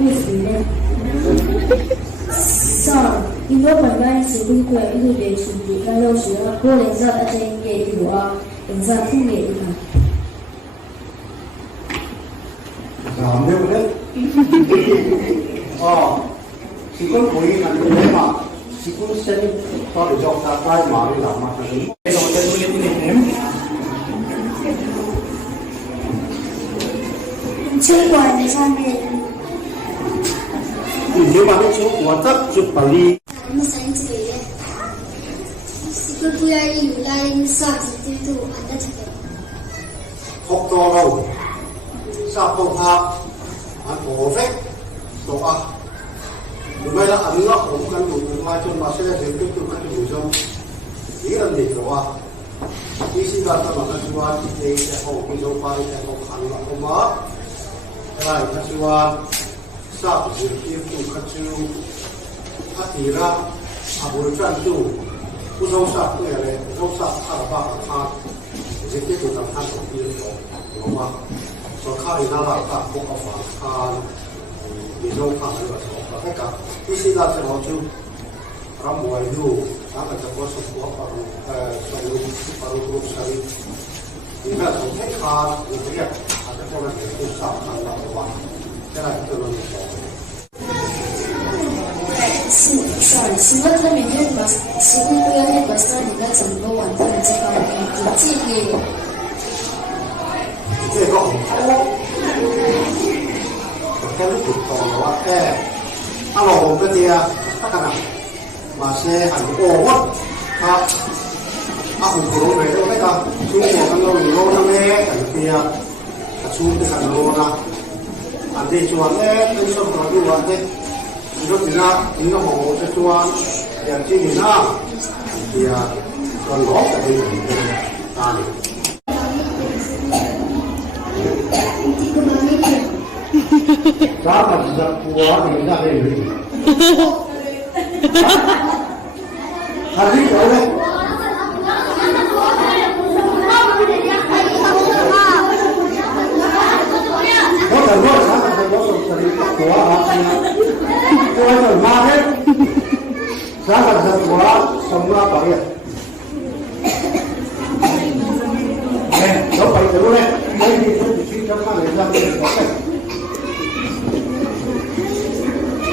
会死呢。上，因为本来是会过一路的处理，那要是要过年上大家应该有啊，年上听也有嘛。啊，没有呢。哦，是讲可以看到嘛？是讲先到底做大概嘛？你諗下先。呢個我哋會點點？酒馆上面。你把那酒我这就把你。我们三这个月，是不要有来啥子这都按照这个。學多咯，沙煲拍，啊磨啡，做啊。唔係啦，阿邊個好緊要，唔係做乜嘢就都跟住做。呢個嚟做啊，呢先得得嘛，佢話你隻好佢做快隻好行啦，好嘛？係佢話沙不是衣服佢就他底啦，啊不是專注，不收沙對咧，不收沙他的爸爸他，直接就當他手機做，好嘛？所以他哋那把他不好防他。你都看那个什么，那个第四大是我就让我有那个叫我说我把路上，你看从天看，你这个他在后面给上看到的话，现在这个你说。是我这边那个是不要那个是你的整个网站这方面的这个。这个很多。cái lúc tụt còn là cái ăn lẩu cái gì à các bạn mà xe hẳn ổ quá à hùng cổ về đâu đấy ta xuống một căn lô thì lô năm nghe cái kia xuống cái căn lô na anh đi chuan đấy cái sông nó đi vào đấy nó thì ra thì nó hồ cái chuan thì anh chỉ đi na thì còn lót cái gì ta này giá mà chỉ là của thì ra đây rồi. Hả gì vậy đây? Có cần có giá mà có sự của họ cô ấy phải mang hết. Giá mà thật của sống ra bảo hiểm. Nè, nó phải thử đây. Đây thì tôi chỉ cho các người ra đây có thể.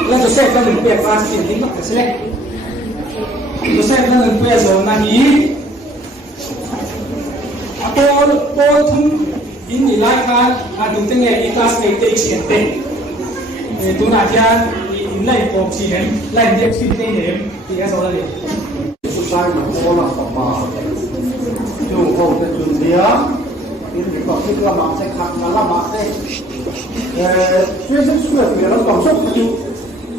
那就现在能变发现零个是嘞，就现在能变成那你，多从印尼来看，ดูตั้งแต่อีกาสเตย์เฉียนเตดู哪天你来国际人来你去那年，你看说的嘞。出山有多了好嘛？就我的准备啊，因为搞这个嘛，在看那嘛的，学生出来别人搞错他就。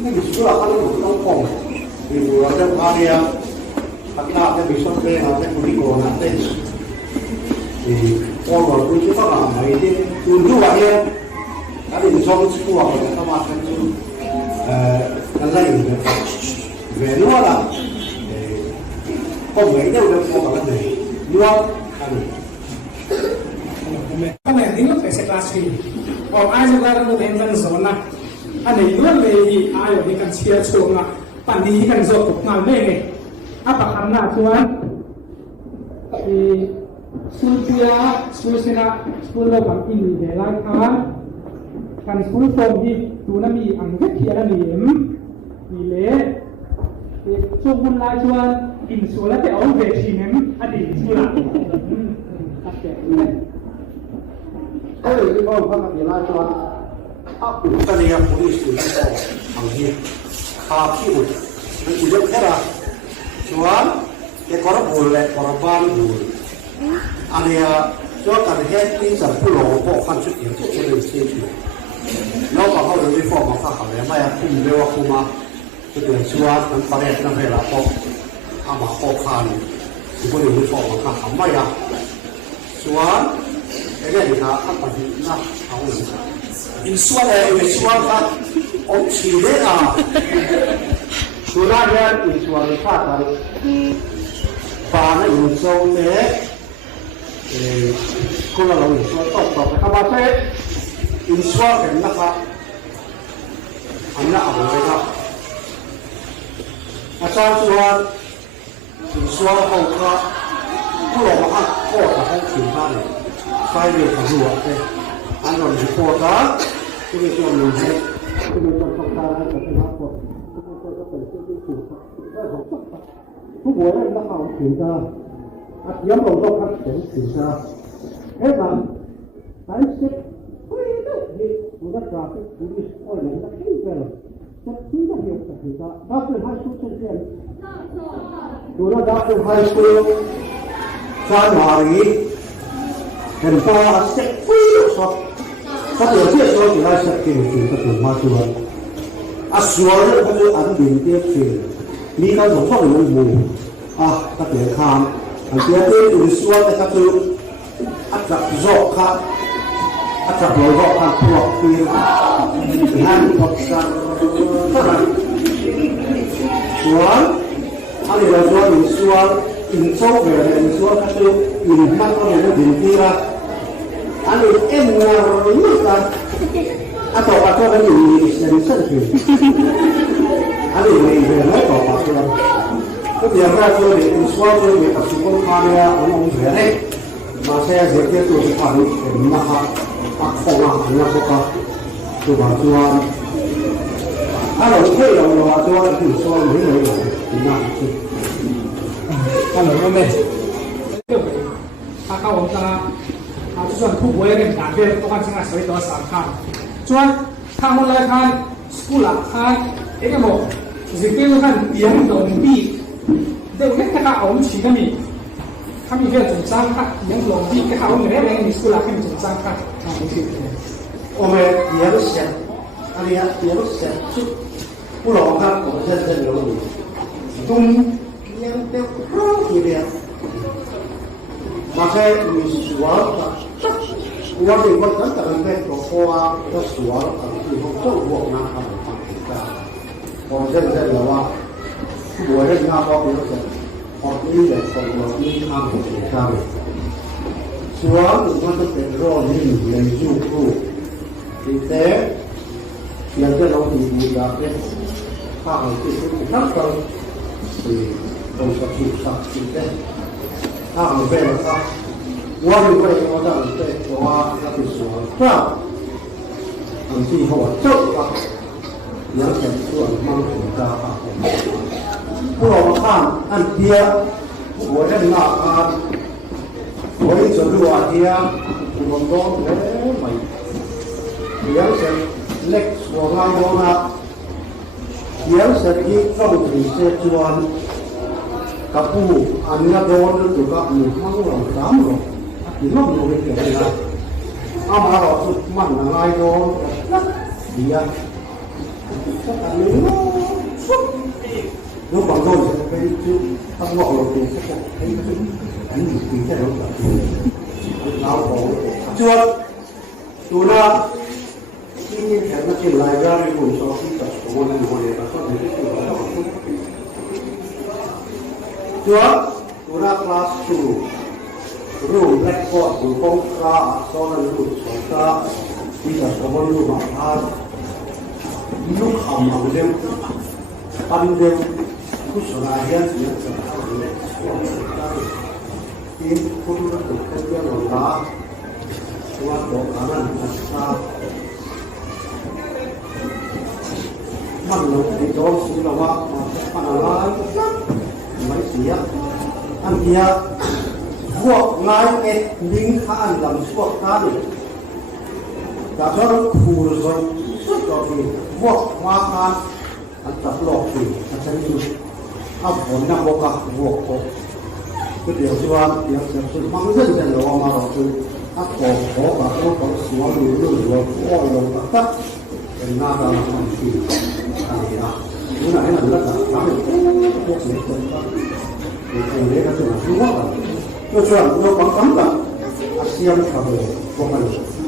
那个除了他那个东风，比如说在哪里啊，他那在美国这啊，在美国那在，我们过去到哪买的，有六万的，那你说不出啊，或者他妈他就那有的，原来啦，我没有的我把它给，有啊，他们你们在这 class 里，哦，挨着那个天真什么呢？อันนี้ล้วนเลยอายในการเชียร์ชมอ่ะปันนี้กันโซกงานเล่ไงอาปะคันน่ะชวนสูเชียสูเซนะสูโลกังอินเดลัยคันกันสูโฟมที่ดูน่ะมีอังเวทีอะไรมีเละช่วงคุณลายชวนอินสูแล้วแต่เอาเวทีนั้นอดีตสูละตัดแกะเลยที่เขาพักกันลายชวน啊，古代的呀，不会属于到行业，他屁股，那你就看了，说也搞得不来，搞得班不，啊你呀，说感觉精神不牢，我看出点这些的兴趣，然后把好人的方法看好了，那呀，不没有好吗？这个说能把那那边来好，啊嘛好看，如果有的方法看好嘛呀，说，那个你看，他把你那好人。in suara in suara opside ah suara in suara kata pana in suara kalau lalu in suara top top apa sih in suara kan nak อันนั้นเอาไว้ครับอาจารย์说你说后科不老嘛过的还挺大的5月份入啊对按照你过的这个叫明天这个叫放大来这个过这个叫本身就主那种不过呢那好挺的啊有冇多看挺挺的哎那但是会的你我的抓是处理外人的这个这真的有的挺的他是他出这件ดูแล้วดับเป็นไฮสคูลจานหารีเห็นตัวเซ็กฟี่สอบถ้าเดี๋ยวเที่ยวตัวที่ได้เซ็กเก่งจริงก็ถึงมาชัวร์ชัวร์เนี่ยเขาจะอันดินเทียบเทียบมีการส่งข้อมูลหมู่ถ้าเดี๋ยวข้ามอันเดียวที่อื่นชัวร์แต่ก็คือจับโจกครับจับโจกครับพวกปีนงานพวกสัตว์ชัวร์อันนี้เรา说你说你周围的你说他是你慢慢的领地了อันนี้เอ็มเราไม่กันต่อไปก็เป็นอยู่ในเส้นเส้นถึงอันนี้ไม่ต่อไปแล้วก็เดี๋ยวเราจะเรียนส่วนที่เป็นสิ่งที่มาเนี่ยองค์เรื่องนี้มาเสียเสียที่ตัวที่ผ่านเป็นนะครับปักฟองอ่ะนะครับตัวบางส่วนถ้าเราเที่ยวเราจะว่าถึงส่วนนี้เลย那看懂了没？他看我们就算突破一点改变，不管现在谁多少看，专看后来看 school 看一个么，就是比如看杨龙币，对，那个我们取个名，他们一个总章看杨龙币，那个我们那边你 school 看总章看，没事。我们也不想，也不想就不老看我们认真有理。东边的好一点，马开你说的，我这我真正在做花，我说的，以后做我那他们放的，我认真的话，我认他包比如说，我第一个我第一他们给他们，说你们都得让你们入库，对不对？现在老弟弟的，他们就是那个。是都是去上去的，他很背了他，我不会，我这样背，我那就说这样，最后走了，两天做忙活的不老看按爹，我认那啊，我一走路啊爹，我说没，两天累我那有那。yang sedikit from Tuhan kapu anda doon juga memang orang kamu memang boleh kerja amal itu mana lagi doon dia lu bangun sampai itu tengok lagi ini kita lalu lalu Tuhan Tuhan ini karena kelahiran itu soal kita boleh apa itu Tuhan Tuhan kelas 2 room record ของคราsoal itu soal kita semua itu mahal itu khamam pandai kusunayan yang ini pun kerja lengkap Tuhan doakan kitaมันลงในโจมสีเราว่ามันอะไรไม่เสียอันเดียพวกนายเอ็ดลิงข้านลำพวกนั้นแต่ถ้าเราขู่เราสุดต่อไปพวกว่าการอันตัดหลอกสิอันนี้เอาผลนำบอกกับพวกเขาก็เดี๋ยวชวนเดี๋ยวจะสุดมันเรื่องจะเรามาเราคือถ้าขอกับพวกเขาสวนหรือเรื่องหัวข้อลงตัดเป็นหน้าตามันคืออะไรนะนี่ไหนมันก็จะทำให้พวกเสียคนก็เป็นเรื่องที่มันคือว่าก็ชวนเราบางครั้งแบบอาเซียนเขาเลยพวกมัน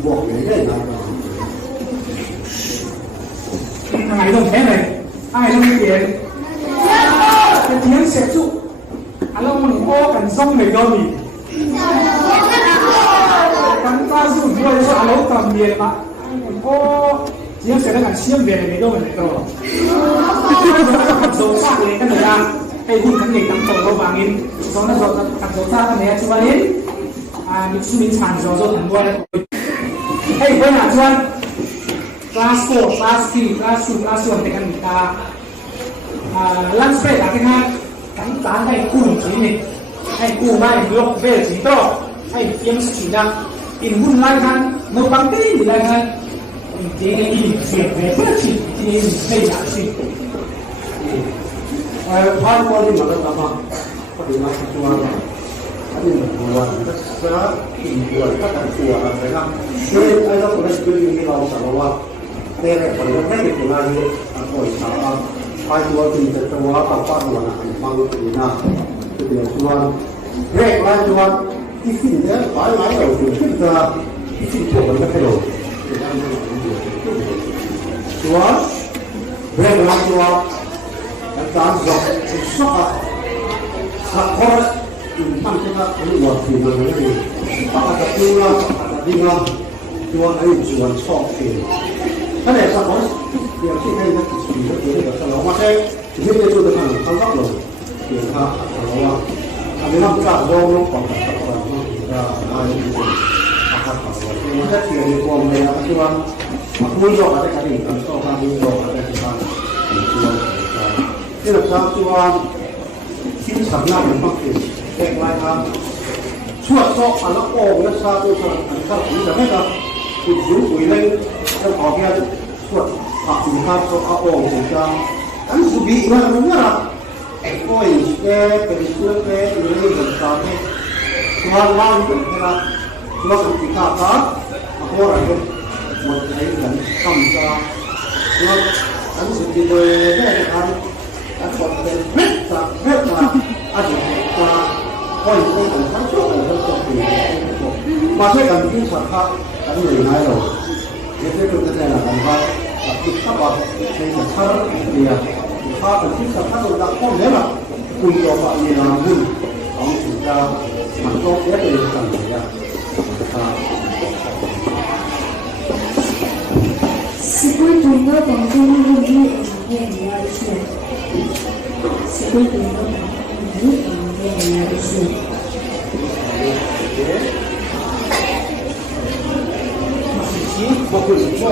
บอกอย่างนี้นะai không thế này ai không tiền cái tiếng sẽ trụ anh ông mình ô cần sông này đâu nhỉ cần ta dùng đuôi cho anh ông cầm tiền mà ô 只要写得很新别的你都很多。手上咧，跟住啊，啲肯定咁做到反應，所以咧就手上跟住出嚟，你出名產時候就很多咧。喺嗰日專 class 4, class 3, class 2, class 1定緊唔得。lunch break 大家睇，咁揀係顧錢嘅，係顧買肉咩幾多，係點錢啊？inหุ้นรายการโนบังตี้รายการเจนี่เสียไปเพื่อชิดที่นี่ไม่อยากชิด พันคนที่มาแล้วมาปฏิมาสักวันอันนี้มันตัวก็สระอินตัวก็ตัดตัวอะไรนะนี่ไอ้เราคนนั้นคือที่เราสารว่าเนี่ยคนนั้นไม่ได้ตัวนั้นเลยคนสาวไปตัวที่จะตัวกับป้าตัวนั้นฟังดีนะคือเดี๋ยวชวนเรียกมาชวนที่สิ่งนี้หลายเราถึงขึ้นจะที่สิ่งที่มันไม่ให้เราชวนเรียกมาชวนการสอบสอบสักคนอยู่ทางที่ว่าคนหลอกที่มันไม่ดีปากกาดูแล้วปากกาดีแล้วตัวไอ้ส่วนสอบเองถ้าเนี่ยสักคนเดี๋ยวที่ให้นักศึกษาเดี๋ยวจะเรามาใช้ที่จะช่วยกันทำรับลงเดี๋ยวถ้าเราว่าอันนี้มันจะลงความตัดต่อมันจะมาในที่อาคารของเรามันจะเกี่ยวกับความในอาชีพมันมุ่งต่ออะไรกันอีกการสอบการมุ่งต่ออะไรที่บ้านที่เราทำตัวที่สำนักมันต้องเป็นเอกลักษณ์ช่วยสอบอันละโอ้และซาตัวสำคัญครับที่จะให้เราติดอยู่คุยเล่นจะออกแค่ช่วยปักสินค้าตัวโอ้ถึงจะอันสุดดีมันเนี่ยโอ้ยแกเป็นเพื่อนแกอยู่ในเหตุการณ์นี้ตัวเราเป็นแค่ละตัวสินค้าครับโอ้ยหมดใจเหมือนคำจะตัวอันสุดดีเลยได้การอันคนเป็นเม็ดจากเม็ดมาอันนี้จะค่อยไปถึงทั้งช่วงทั้งจบปีมาช่วยกันที่สักพักกันหนึ่งนายเราเดี๋ยวจะเป็นกันในหลังว่าติดข้าวบดในสักพักเดียวถ้าเป็นที่สักพักเราดักข้อเนี้ยล่ะคุณยอมเอาเงินหุ้นของสินค้ามันก็เยอะเลยกันเลยอ่ะ是归中国广州路路业也要去，是归中国广州路也要去。บอกคุณโม่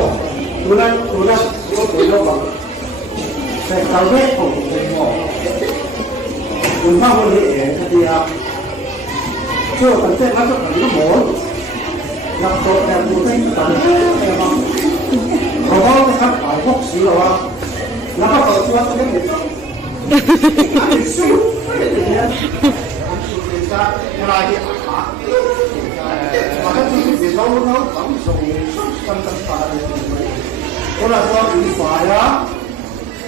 ดูนั่นก็เป็นโรคแบบแต่การเวทของคุณเป็นหมอคุณพ่อคนนี้เองทีเดียวช่วยกันเต้นแล้วก็ถึงหมอนนับโตแต่ดูได้ต่างแต่บางเขาก็ไปคัดขายพวกสีหรอวะแล้วก็เปิดตัวเล่นเด็กอันนี้สู้ไม่ได้เนี่ยจะอะไรที่ขามาให้ทุกทีเราฝังส่งกันต่างๆคนละตัวอีฝ่ายละ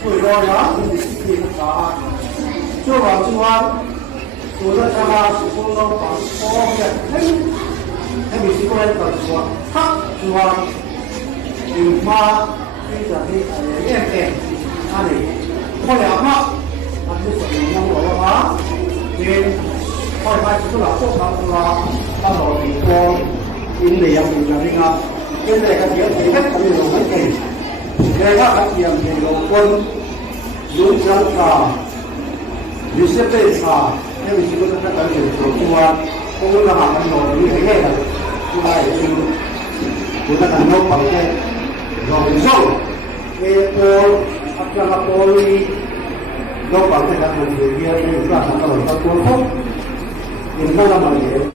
คุยรอละมีสิ่งที่ต่างช่วยว่าตัวละชาสุขเราฝังพอเนี่ยให้มีสิ่งอะไรต่างๆทักช่วยอยู่มาที่จะที่เลี้ยงเองอันนี้พอแล้วมั้งอันนี้สิ่งที่เราว่าเป็นพอไปสุดแล้วพวกเราตลอดปีตัวอินเดียเป็นอย่างนี้ครับอินเดียก็เยอะที่ไม่ทำอยู่ไม่เก่งเรียกว่าเขาเทียมเป็นโลกคนยุ่งจังกาดิสเปซาเนี่ยมีสิ่งที่ต้องการอยู่ตัวคนละหากันหน่อยนี่ให้ได้ที่ได้จริงคุณต้องการยกไปแค่เราเป็นโซ่เอโปอัพยาโปลียกไปแค่การเป็นเดียวไม่ได้ทำอะไรกับตัวเขา in buona maniera